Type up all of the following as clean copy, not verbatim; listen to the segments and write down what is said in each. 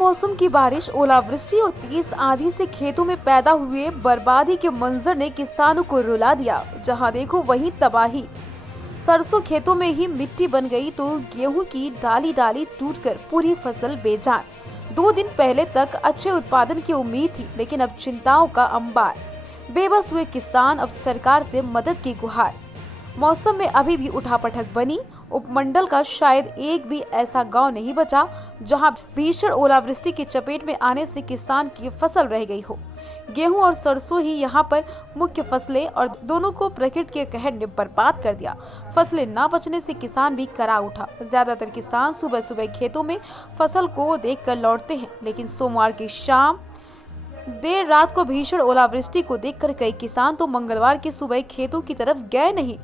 बेमौसम की बारिश, ओलावृष्टि और तेज आंधी से खेतों में पैदा हुए बर्बादी के मंजर ने किसानों को रुला दिया। जहां देखो वहीं तबाही। सरसों खेतों में ही मिट्टी बन गई तो गेहूं की डाली डाली टूटकर पूरी फसल बेजान। 2 दिन पहले तक अच्छे उत्पादन की उम्मीद थी, लेकिन अब चिंताओं का अंबार। बेबस हुए किसान, अब सरकार से मदद की गुहार। मौसम में अभी भी उठापटक बनी। उपमंडल का शायद एक भी ऐसा गांव नहीं बचा जहां भीषण ओलावृष्टि की चपेट में आने से किसान की फसल रह गई हो। गेहूं और सरसों ही यहां पर मुख्य फसलें, और दोनों को प्रकृति के कहर ने बर्बाद कर दिया। फसलें ना बचने से किसान भी करा उठा। ज्यादातर किसान सुबह सुबह खेतों में फसल को देखकर लौटते हैं, लेकिन सोमवार की शाम देर रात को भीषण ओलावृष्टि को देखकर कई किसान तो मंगलवार की सुबह खेतों की तरफ गए नहीं।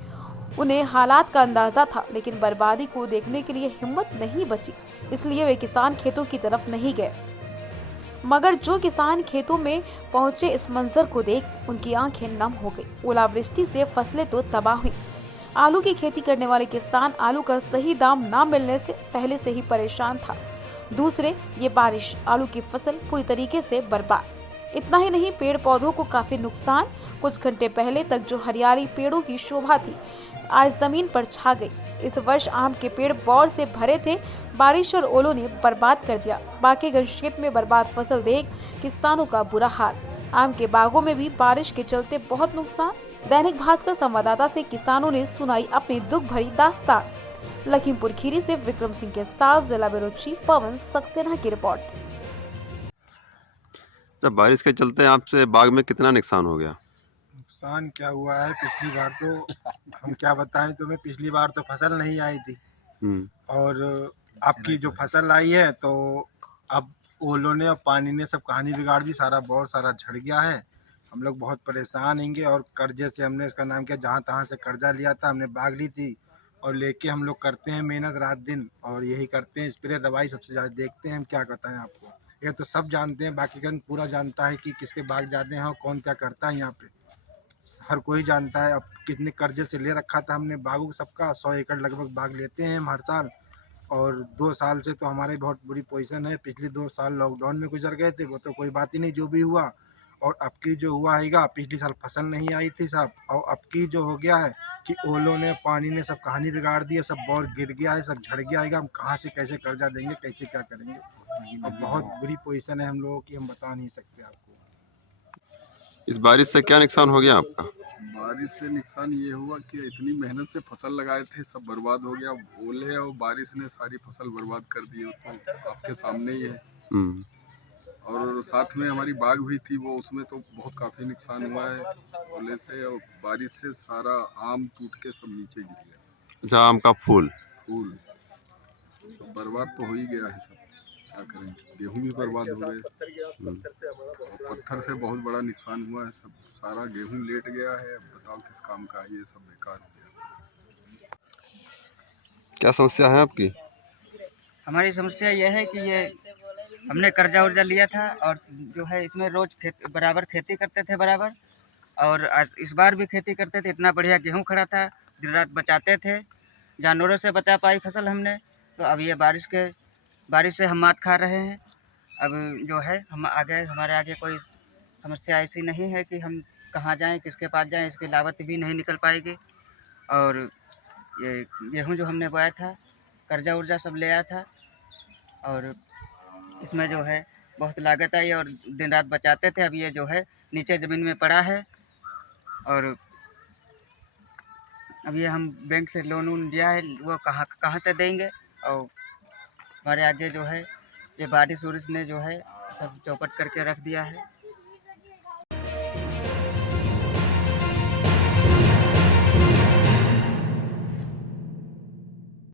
उन्हें हालात का अंदाजा था, लेकिन बर्बादी को देखने के लिए हिम्मत नहीं बची, इसलिए वे किसान खेतों की तरफ नहीं गए। मगर जो किसान खेतों में पहुंचे, इस मंजर को देख उनकी आंखें नम हो गई। ओलावृष्टि से फसलें तो तबाह हुई। आलू की खेती करने वाले किसान आलू का सही दाम ना मिलने से पहले से ही परेशान था। दूसरे, ये बारिश आलू की फसल पूरी तरीके से बर्बाद। इतना ही नहीं, पेड़ पौधों को काफी नुकसान। कुछ घंटे पहले तक जो हरियाली पेड़ों की शोभा थी, आज जमीन पर छा गई। इस वर्ष आम के पेड़ बौर से भरे थे, बारिश और ओलों ने बर्बाद कर दिया। बाकीगंज क्षेत्र में बर्बाद फसल देख किसानों का बुरा हाल। आम के बागों में भी बारिश के चलते बहुत नुकसान। दैनिक भास्कर संवाददाता से किसानों ने सुनाई अपनी दुख भरी दास्तान। लखीमपुर खीरी से विक्रम सिंह के साथ जिला ब्यूरो चीफ पवन सक्सेना की रिपोर्ट। जब बारिश के चलते आपसे बाग में कितना नुकसान हो गया? नुकसान क्या हुआ है, पिछली बार तो हम क्या बताएं तुम्हें, पिछली बार तो फसल नहीं आई थी और आपकी जो फसल आई है तो अब ओलों ने और पानी ने सब कहानी बिगाड़ दी। सारा बहुत सारा झड़ गया है। हम लोग बहुत परेशान होंगे और कर्जे से हमने उसका नाम किया, जहाँ तहाँ से कर्जा लिया था, हमने बाग ली थी और लेके हम लोग करते हैं मेहनत रात दिन और यही करते हैं। स्प्रे दवाई सबसे ज़्यादा देखते हैं। हम क्या बताएं आपको, ये तो सब जानते हैं, बाकी पूरा जानता है कि किसके बाग ज़्यादा हैं और कौन क्या करता है। यहाँ पे हर कोई जानता है। अब कितने कर्जे से ले रखा था हमने बागों सबका, 100 एकड़ लगभग बाग लेते हैं हम हर साल। और 2 साल से तो हमारी बहुत बुरी पोजीशन है। पिछले 2 साल लॉकडाउन में गुजर गए थे, वो तो कोई बात ही नहीं, जो भी हुआ। और अब की जो हुआ हैगा, पिछले साल फसल नहीं आई थी साहब, और अब की जो हो गया है कि ओलों ने पानी ने सब कहानी बिगाड़ दी है। सब बौर गिर गया है, सब झड़ गया है। हम कहाँ से कैसे कर्जा देंगे, कैसे क्या करेंगे। और बहुत बुरी पोजीशन है हम लोगों की, हम बता नहीं सकते आपको। इस बारिश से क्या नुकसान हो गया आपका? बारिश से नुकसान ये हुआ कि इतनी मेहनत से फसल लगाए थे, सब बर्बाद हो गया। ओले और बारिश ने सारी फसल बर्बाद कर दी, तो आपके सामने ही है। और साथ में हमारी बाग भी थी, वो उसमें तो बहुत काफ़ी नुकसान हुआ है ओले से और बारिश से। सारा आम टूट के सब नीचे गिर गया। अच्छा, आम का फूल सब बर्बाद तो हो ही गया है। सब क्या करें, गेहूँ भी बर्बाद हो गए। पत्थर से बहुत बड़ा नुकसान हुआ है। सब सारा गेहूं लेट गया है। अब बताओ किस काम का है, ये सब बेकार हो गया। क्या समस्या है आपकी? हमारी समस्या यह है कि ये हमने कर्जा उर्जा लिया था और जो है इसमें रोज बराबर खेती करते थे बराबर, और इस बार भी खेती करते थे। इतना बढ़िया गेहूं खड़ा था, दिन रात बचाते थे, जानवरों से बचा पाई फसल हमने। तो अब ये बारिश से हम मात खा रहे हैं। अब जो है हमारे आगे कोई समस्या ऐसी नहीं है कि हम कहाँ जाएं, किसके पास जाएं, इसकी लागत भी नहीं निकल पाएगी। और ये गेहूं जो हमने बोया था, कर्जा उर्जा सब ले आया था, और इसमें जो है बहुत लागत आई और दिन रात बचाते थे। अब ये जो है नीचे ज़मीन में पड़ा है, और अब ये हम बैंक से लोन वोन लिया है, वो कहाँ से देंगे। और हमारे आगे जो है ये बारिश उरिश ने जो है सब चौपट करके रख दिया है।